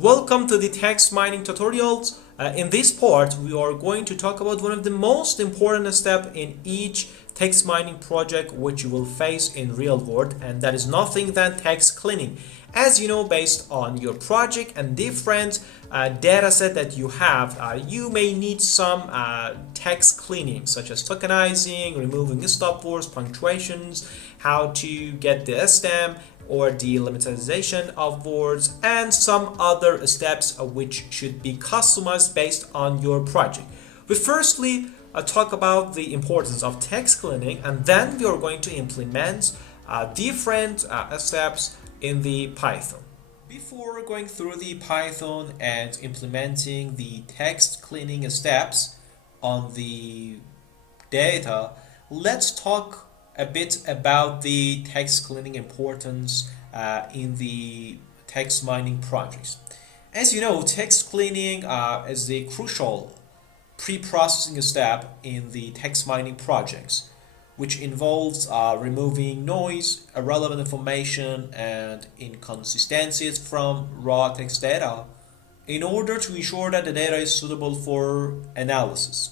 Welcome to the text mining tutorials. In this part, we are going to talk about one of the most important steps in each text mining project which you will face in real world, and that is nothing than text cleaning. As you know, based on your project and different data set that you have, you may need some text cleaning such as tokenizing, removing stop words, punctuations, how to get the stem or the limitarization of words, and some other steps which should be customized based on your project. We firstly talk about the importance of text cleaning, and then we are going to implement different steps in the Python. Before going through the Python and implementing the text cleaning steps on the data, let's talk a bit about the text cleaning importance in the text mining projects. As you know, text cleaning is the crucial pre-processing step in the text mining projects, which involves removing noise, irrelevant information, and inconsistencies from raw text data in order to ensure that the data is suitable for analysis.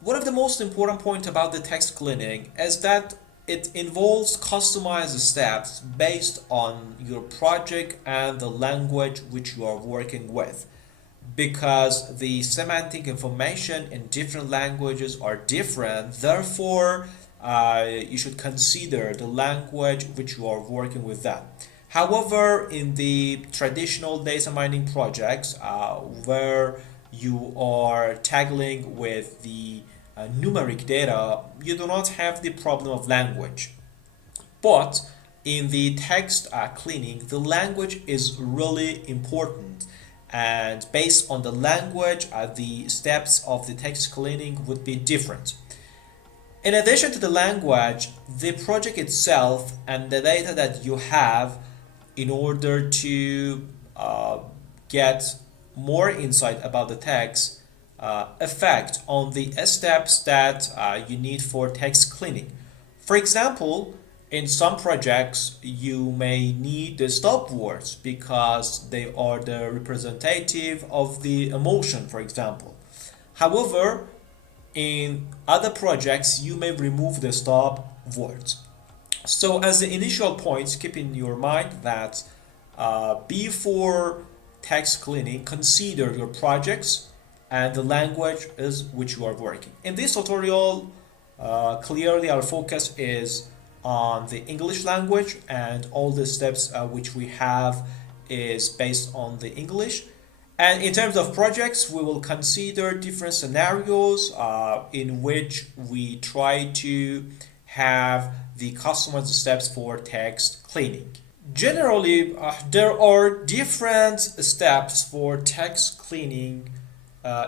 One of the most important points about the text cleaning is that it involves customized steps based on your project and the language which you are working with, because the semantic information in different languages are different. Therefore, you should consider the language which you are working with that. However, in the traditional data mining projects where you are tackling with the numeric data, you do not have the problem of language. But in the text cleaning, the language is really important. And based on the language, the steps of the text cleaning would be different. In addition to the language, the project itself and the data that you have in order to get more insight about the text effect on the steps that you need for text cleaning. For example, in some projects, you may need the stop words because they are the representative of the emotion, for example. However, in other projects, you may remove the stop words. So, as the initial points, keep in your mind that before text cleaning, consider your projects and the language is which you are working. In this tutorial, clearly our focus is on the English language, and all the steps which we have is based on the English. And in terms of projects, we will consider different scenarios in which we try to have the customized steps for text cleaning. Generally, there are different steps for text cleaning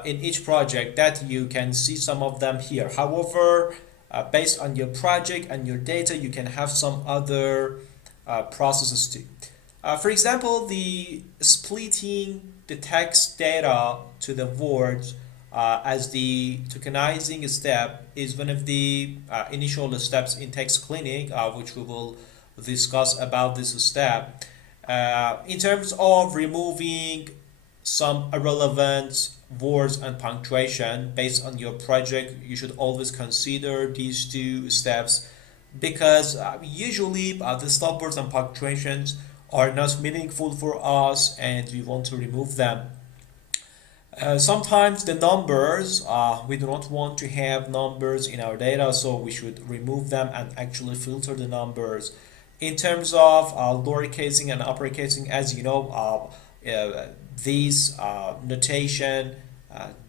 in each project that you can see some of them here. However, based on your project and your data, you can have some other processes too. For example, the splitting the text data to the words as the tokenizing step is one of the initial steps in text cleaning, which we will discuss about this step. In terms of removing some irrelevant words and punctuation based on your project, you should always consider these two steps because usually the stop words and punctuations are not meaningful for us and we want to remove them. Sometimes the numbers, we do not want to have numbers in our data, so we should remove them and actually filter the numbers. In terms of lowercasing and uppercasing, as you know, this notation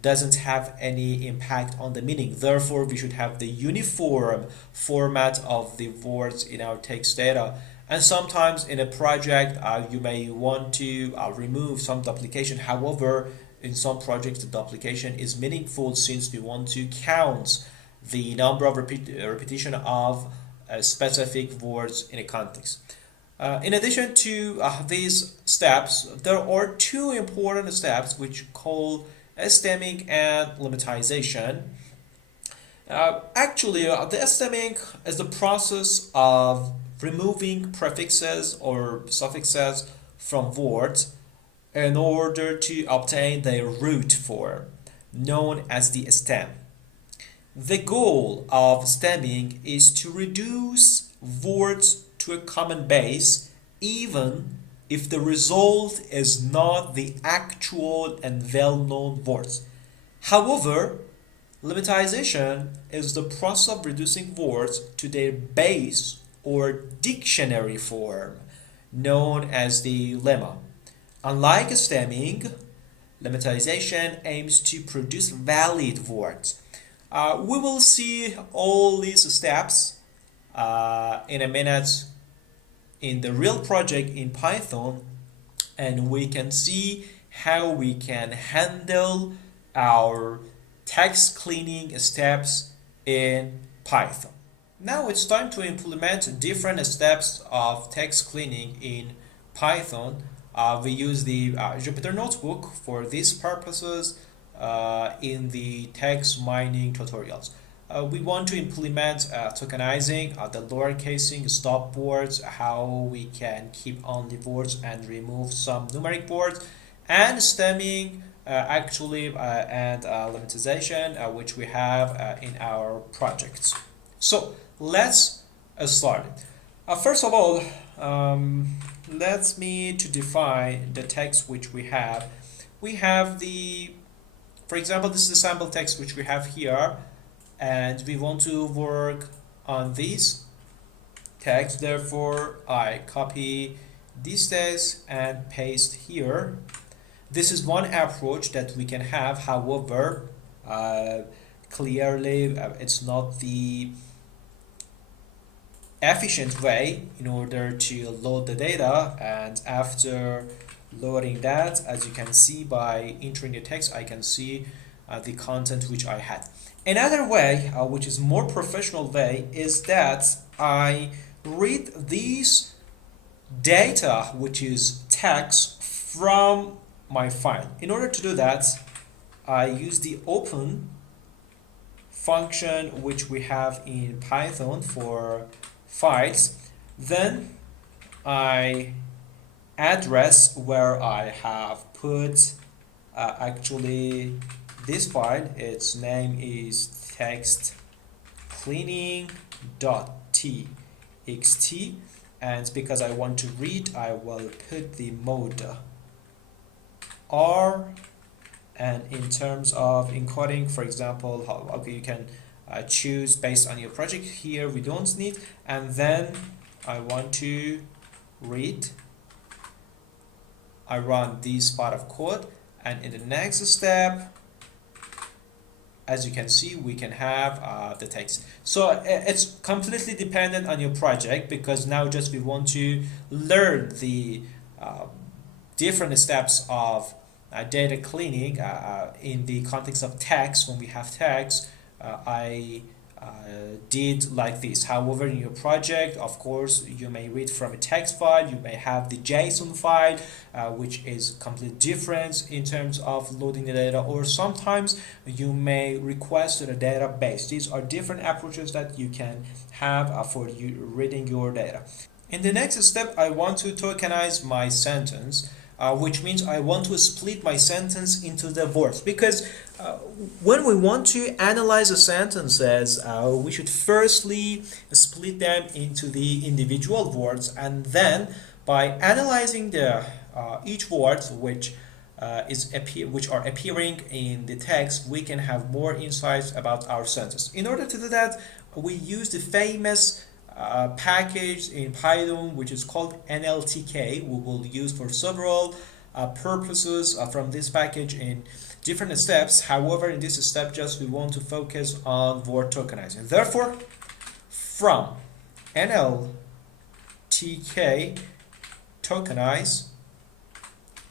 doesn't have any impact on the meaning. Therefore, we should have the uniform format of the words in our text data. And sometimes in a project, you may want to remove some duplication. However, in some projects, the duplication is meaningful since we want to count the number of repetition of specific words in a context. In addition to these steps, there are two important steps which call stemming and lemmatization. The stemming is the process of removing prefixes or suffixes from words in order to obtain their root form, known as the stem. The goal of stemming is to reduce words to a common base, even if the result is not the actual and well-known words. However, lemmatization is the process of reducing words to their base or dictionary form, known as the lemma. Unlike stemming, lemmatization aims to produce valid words. We will see all these steps in a minute in the real project in Python, and we can see how we can handle our text cleaning steps in Python. Now it's time to implement different steps of text cleaning in Python. We use the Jupyter Notebook for these purposes in the text mining tutorials. We want to implement tokenizing, the lowercasing, stop words, how we can keep only words and remove some numeric words, and stemming and lemmatization, which we have in our projects. So let's start. First of all, let's me to define the text which we have. We have for example, this is the sample text which we have here, and we want to work on this text. Therefore, I copy this text and paste here. This is one approach that we can have. However, clearly, it's not the efficient way in order to load the data, and after loading that, as you can see by entering the text, I can see the content which I had. Another way, which is more professional way, is that I read these data, which is text, from my file. In order to do that, I use the open function which we have in Python for files. Then I address where I have put actually this file. Its name is text cleaning.txt, and because I want to read, I will put the mode R. And in terms of encoding, for example, okay, you can choose based on your project. Here we don't need. And then I want to read. I run this part of code, and in the next step, as you can see, we can have the text. So it's completely dependent on your project, because now just we want to learn the different steps of data cleaning in the context of text. When we have text, I did like this. However, in your project, of course, you may read from a text file, you may have the JSON file, which is completely different in terms of loading the data, or sometimes you may request to the database. These are different approaches that you can have for you reading your data. In the next step, I want to tokenize my sentence, which means I want to split my sentence into the words, because when we want to analyze the sentences, we should firstly split them into the individual words, and then by analyzing the each word which which are appearing in the text, we can have more insights about our sentence. In order to do that, we use the famous package in Python which is called NLTK. We will use for several purposes from this package in different steps. However, in this step, just we want to focus on word tokenizing. Therefore, from NLTK tokenize,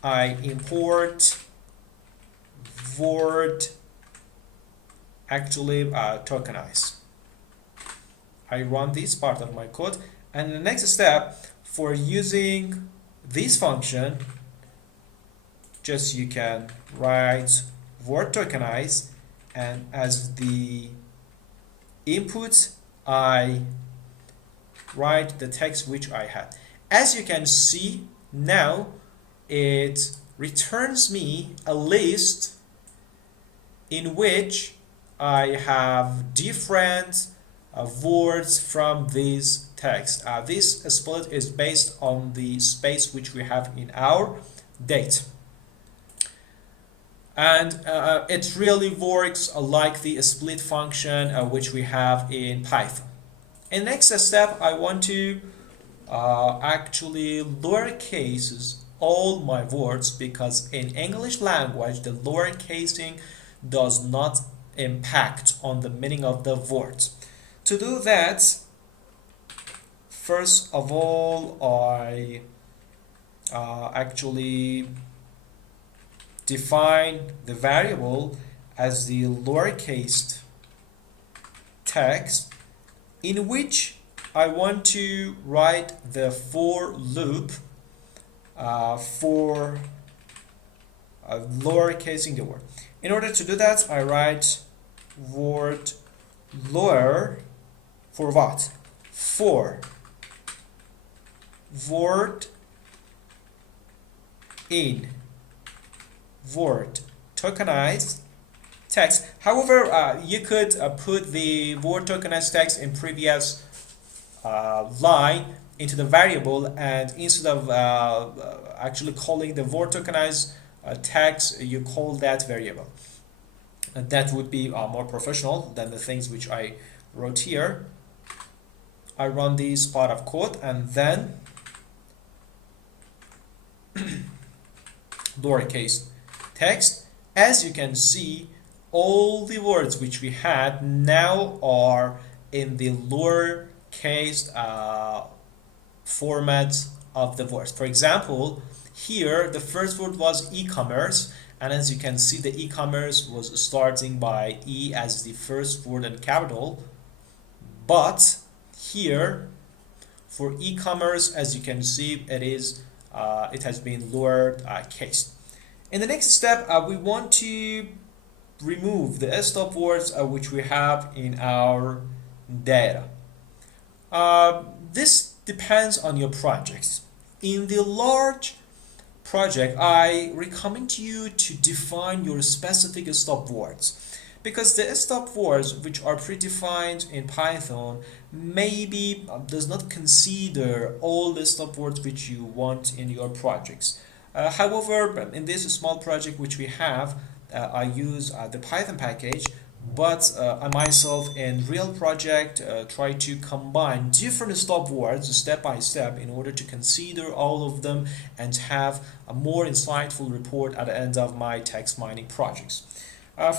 I import word tokenize. I run this part of my code, and the next step for using this function, just you can write word tokenize, and as the input I write the text which I had. As you can see Now it returns me a list in which I have different words from this text. This split is based on the space which we have in our date. And it really works like the split function which we have in Python. In next step, I want to actually lowercase all my words, because in English language the lowercasing does not impact on the meaning of the words. To do that, first of all, I actually define the variable as the lowercase text, in which I want to write the for loop for lowercasing the word. In order to do that, I write word lower for what? For word in word tokenized text. However, you could put the word tokenized text in previous line into the variable, and instead of actually calling the word tokenized text, you call that variable. And that would be more professional than the things which I wrote here. I run this part of code, and then lowercase text. As you can see, all the words which we had now are in the lowercase format of the words. For example, here the first word was e-commerce, and as you can see, the e-commerce was starting by E as the first word in capital. But here, for e-commerce, as you can see, it has been lower cased. In the next step, we want to remove the stop words which we have in our data. This depends on your projects. In the large project, I recommend you to define your specific stop words, because the stop words which are predefined in Python maybe does not consider all the stop words which you want in your projects. However, in this small project which we have, I use the Python package, but I myself in real project try to combine different stop words step by step in order to consider all of them and have a more insightful report at the end of my text mining projects.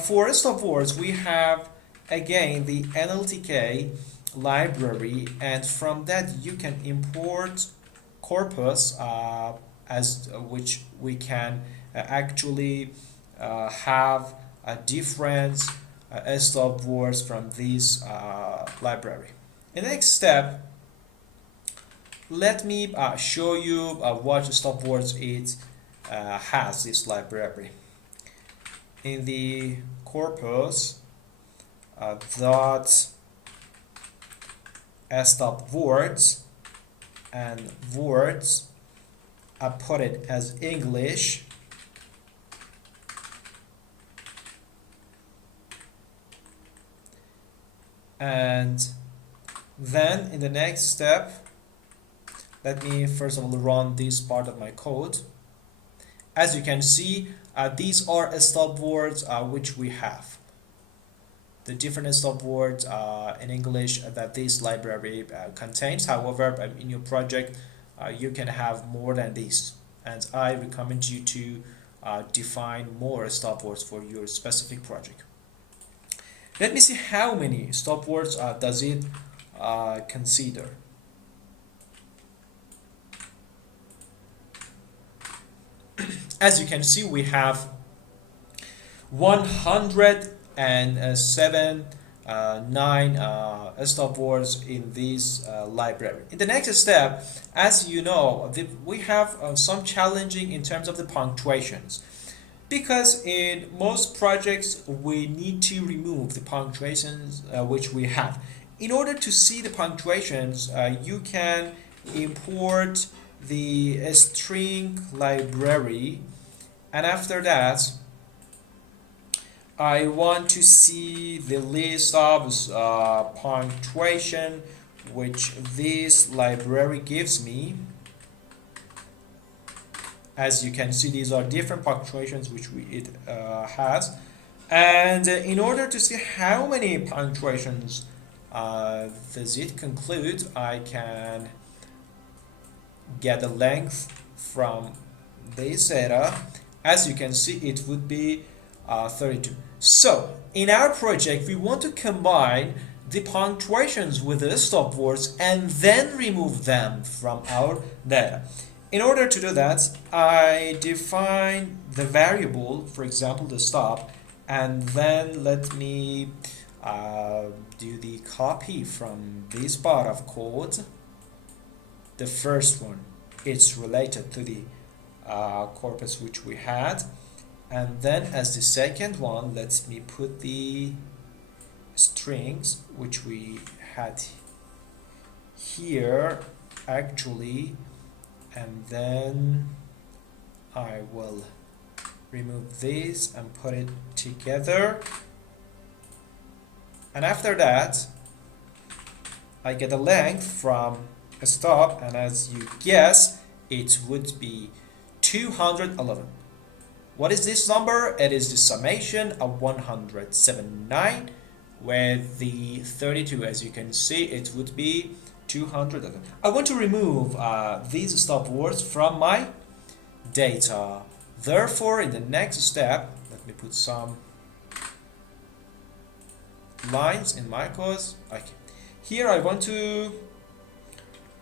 For stop words, we have again the NLTK library, and from that you can import corpus as which we can actually have a different stop words from this library. In the next step, let me show you what stop words it has, this library. In the corpus dot stop words and words, I put it as English, and then in the next step, let me first of all run this part of my code. As you can see, these are stop words which we have. The different stop words in English that this library contains. However, in your project, you can have more than these, and I recommend you to define more stop words for your specific project. Let me see how many stop words does it consider. As you can see, we have 107 stop words in this library. In the next step, as you know, we have some challenging in terms of the punctuations, because in most projects we need to remove the punctuations which we have. In order to see the punctuations, you can import the string library, and after that I want to see the list of punctuation which this library gives me. As you can see, these are different punctuations which it has. And in order to see how many punctuations does it conclude, I can get the length from this data. As you can see, it would be 32. So in our project, we want to combine the punctuations with the stop words and then remove them from our data. In order to do that, I define the variable, for example, the stop, and then let me do the copy from this part of code. The first one, it's related to the corpus which we had, and then as the second one, let me put the strings which we had here actually, and then I will remove this and put it together, and after that I get a length from a stop, and as you guess, it would be 211. What is this number? It is the summation of 179 with the 32. As you can see, it would be 200. I want to remove these stop words from my data. Therefore, in the next step, let me put some lines in my code. Okay. Here I want to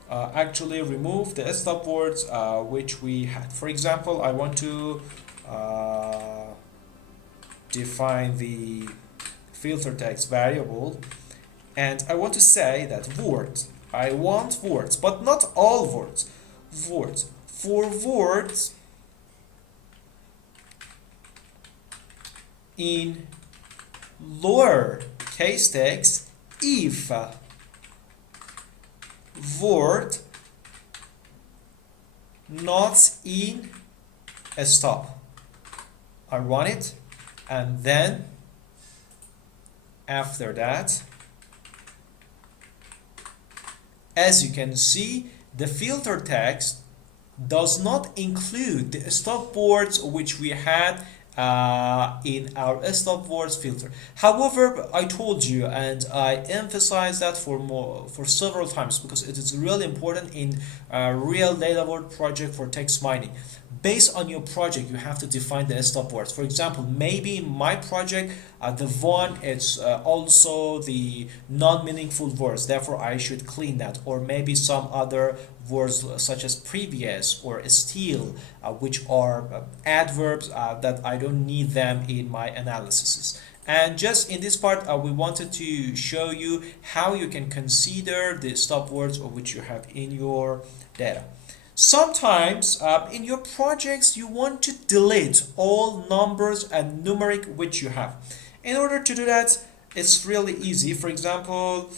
actually remove the stop words which we had. For example, I want to define the filter text variable, and I want to say that words. I want words, but not all words. Words. For words in lower case text, if word not in a stop, I run it, and then after that, as you can see, the filter text does not include the stop words which we had in our stop words filter. However, I told you, and I emphasize that for several times, because it is really important in a real data world project for text mining. Based on your project, you have to define the stop words. For example, maybe in my project, the one it's also the non-meaningful words. Therefore, I should clean that. Or maybe some other words such as previous or still, which are adverbs that I don't need them in my analysis. And just in this part, we wanted to show you how you can consider the stop words which you have in your data. Sometimes in your projects you want to delete all numbers and numeric which you have. In order to do that, it's really easy. For example,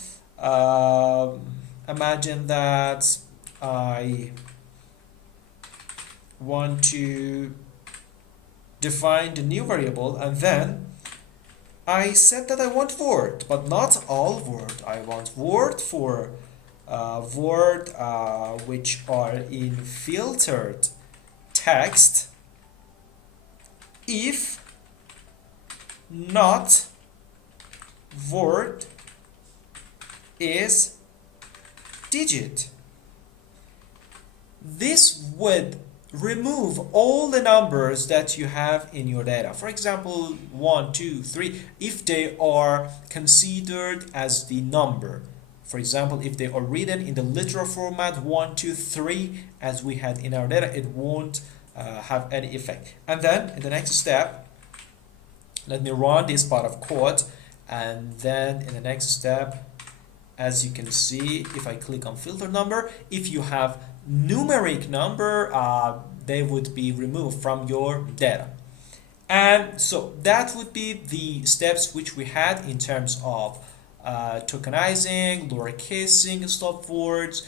imagine that I want to define the new variable, and then I said that I want word, but not all word. I want word for word which are in filtered text if not word is digit. This would remove all the numbers that you have in your data. For example, 1, 2, 3, if they are considered as the number. For example, if they are written in the literal format 1, 2, 3 as we had in our data, it won't have any effect. And then in the next step, let me run this part of code, and then in the next step, as you can see, if I click on filter number, if you have numeric number, they would be removed from your data. And so that would be the steps which we had in terms of tokenizing, lowercasing stop words,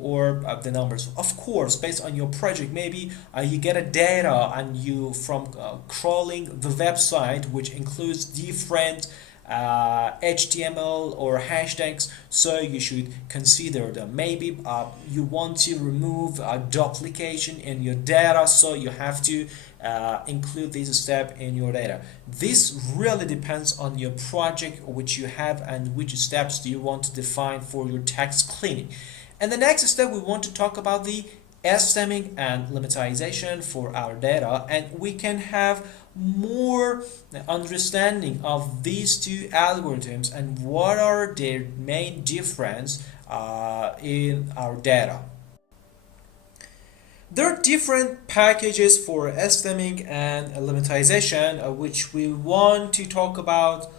or the numbers. Of course, based on your project, maybe you get a data and you from crawling the website, which includes different HTML or hashtags, so you should consider them. Maybe you want to remove duplication in your data, so you have to include this step in your data. This really depends on your project which you have and which steps do you want to define for your text cleaning. And the next step, we want to talk about the stemming and lemmatization for our data, and we can have more understanding of these two algorithms and what are their main difference in our data. There are different packages for stemming and lemmatization, which we want to talk about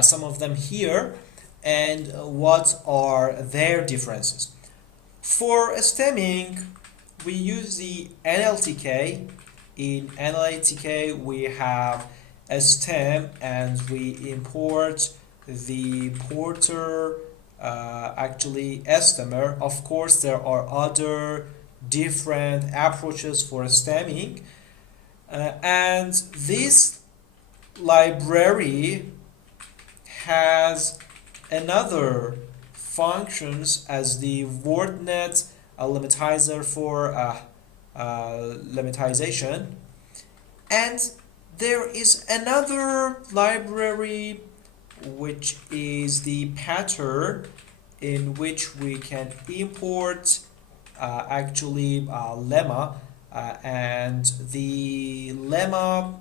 some of them here and what are their differences. For stemming, we use the NLTK. In NLTK, we have a stem and we import the porter actually stemmer. Of course, there are other different approaches for stemming, and this library has another functions as the WordNet lematizer for lemmatization, and there is another library which is the pattern in which we can import lemma, and the lemma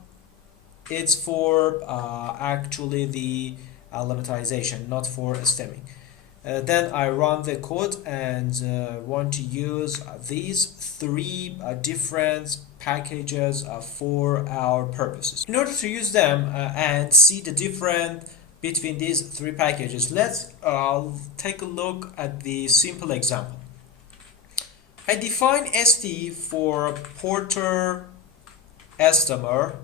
it's for actually the lemmatization, not for stemming. Then I run the code and want to use these three different packages for our purposes. In order to use them and see the difference between these three packages, let's take a look at the simple example. I define st for porter stemmer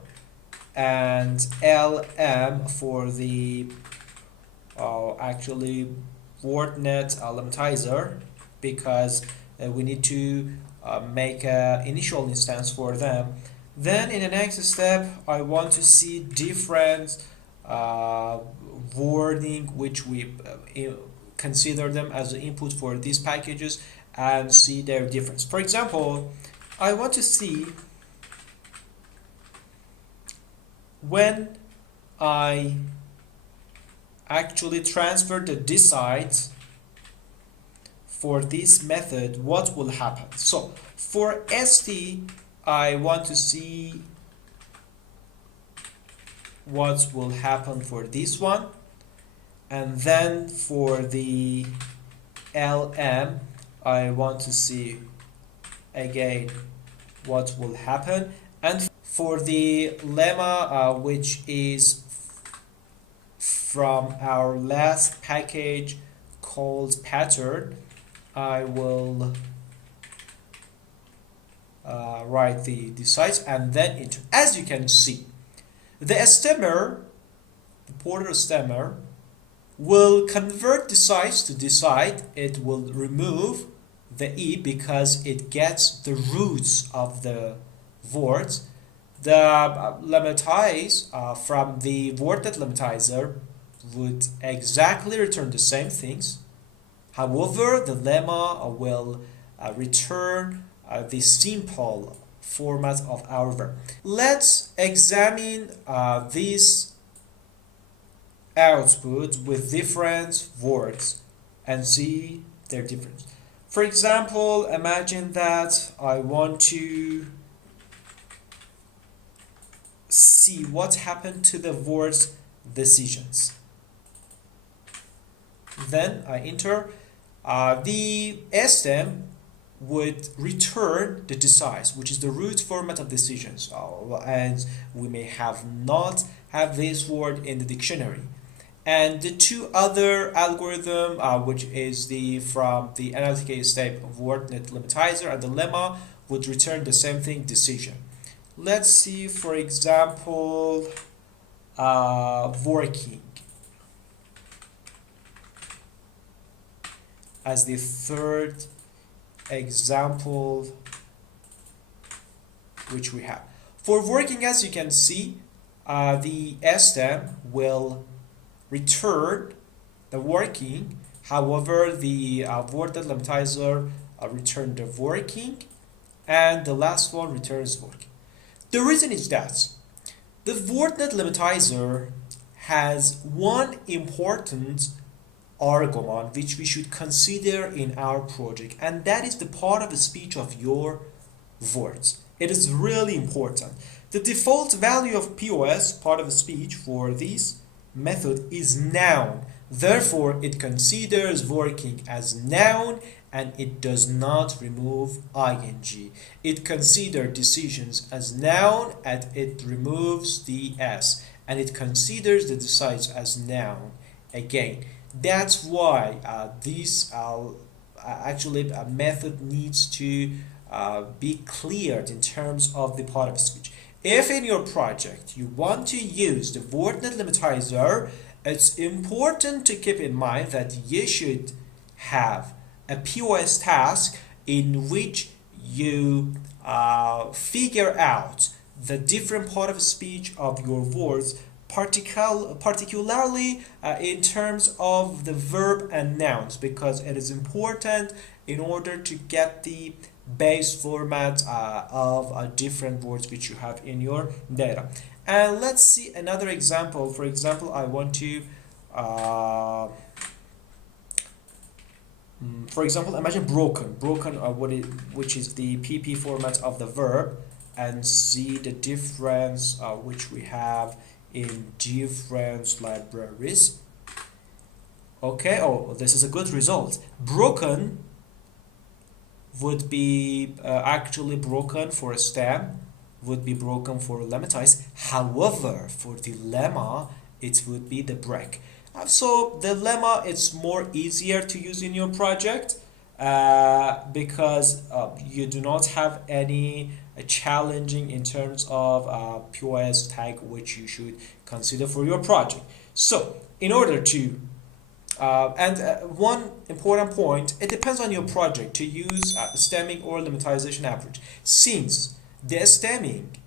and lm for the WordNet lematizer, because we need to make an initial instance for them. Then in the next step, I want to see different wording which we consider them as the input for these packages and see their difference. For example, I want to see when I actually transfer the decides for this method, what will happen. So for st, I want to see what will happen for this one, and then for the lm, I want to see again what will happen, and for the lemma, which is from our last package called pattern, I will write the decides and then enter. As you can see, the stemmer, the porter stemmer, will convert decides to decide. It will remove the e because it gets the roots of the words. The lemmatize from the WordNet lematizer would exactly return the same things. However, the lemma will return the simple format of our verb. Let's examine this output with different words and see their difference. For example, imagine that I want to see what happened to the words decisions. Then I enter. The stem would return the decides, which is the root format of decisions, and we may not have this word in the dictionary. And the two other algorithm, which is from the NLTK step of WordNet lematizer and the lemma, would return the same thing, decision. Let's see, for example, working as the third example which we have. For working, as you can see, the stem will return the working. However, the word delimitizer return the working, and the last one returns working. The reason is that the word delimitizer has one important argument which we should consider in our project, and that is the part of the speech of your words. It is really important. The default value of POS, part of the speech, for this method is noun. Therefore, it considers working as noun and it does not remove ing. It considers decisions as noun and it removes the s. And it considers the decides as noun again. That's why this actually a method needs to be cleared in terms of the part of speech. If in your project you want to use the word delimitizer, it's important to keep in mind that you should have a POS task in which you figure out the different part of speech of your words, particularly in terms of the verb and nouns, because it is important in order to get the base format of different words which you have in your data. And let's see another example. For example, I want to for example, imagine broken which is the PP format of the verb, and see the difference which we have in different libraries. Okay, oh, this is a good result. Broken would be actually broken for a stem, would be broken for lemmatized. However, for the lemma, it would be the break. So the lemma, it's more easier to use in your project because you do not have any challenging in terms of POS tag which you should consider for your project. So in order to one important point, it depends on your project to use stemming or lemmatization average. Since the stemming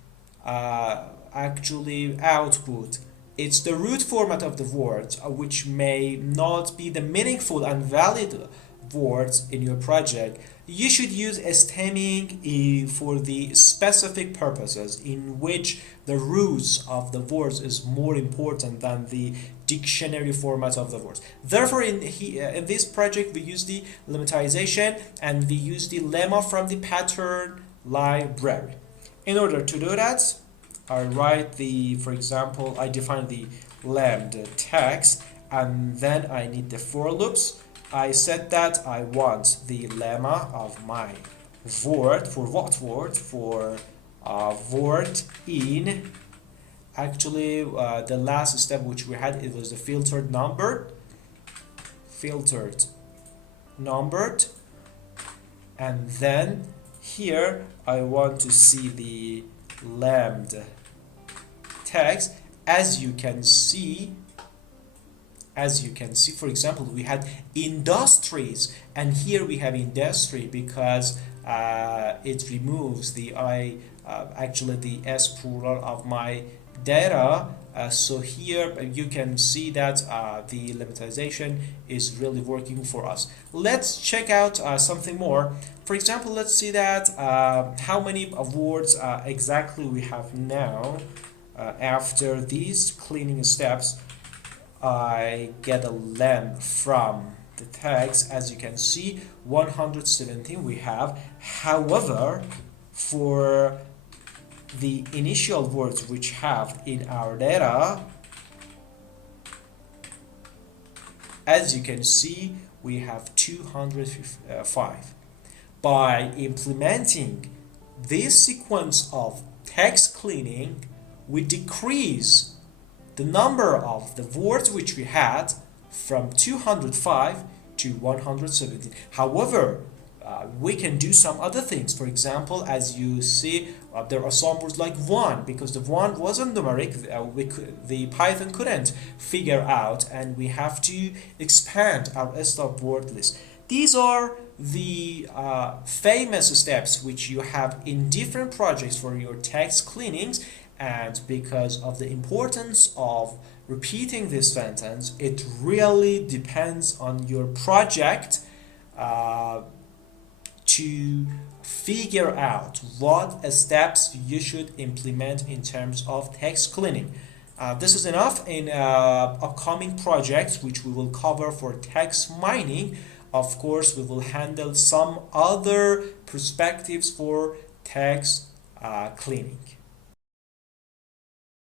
actually output, it's the root format of the words which may not be the meaningful and valid words in your project, you should use a stemming for the specific purposes in which the roots of the words is more important than the dictionary format of the words. Therefore, in this project, we use the lemmatization and we use the lemma from the pattern library. In order to do that, I write for example, I define the lambda text, and then I need the for loops. I said that I want the lemma of my word. For what word? For word in. Actually, the last step which we had, it was the filtered numbered, and then here I want to see the lambda text. As you can see, for example, we had industries, and here we have industry because it removes the actually the s plural of my data. So here you can see that the lemmatization is really working for us. Let's check out something more. For example, let's see that how many words exactly we have now. After these cleaning steps, I get a lem from the text. As you can see, 117 we have. However, for the initial words which have in our data, as you can see, we have 205. By implementing this sequence of text cleaning, we decrease the number of the words which we had from 205 to 117. However, we can do some other things. For example, as you see, there are some words like one, because the one wasn't numeric, the Python couldn't figure out, and we have to expand our stop word list. These are the famous steps which you have in different projects for your text cleanings, and because of the importance of repeating this sentence, it really depends on your project uh, to figure out what steps you should implement in terms of text cleaning. This is enough in upcoming projects which we will cover for text mining. Of course, we will handle some other perspectives for text cleaning.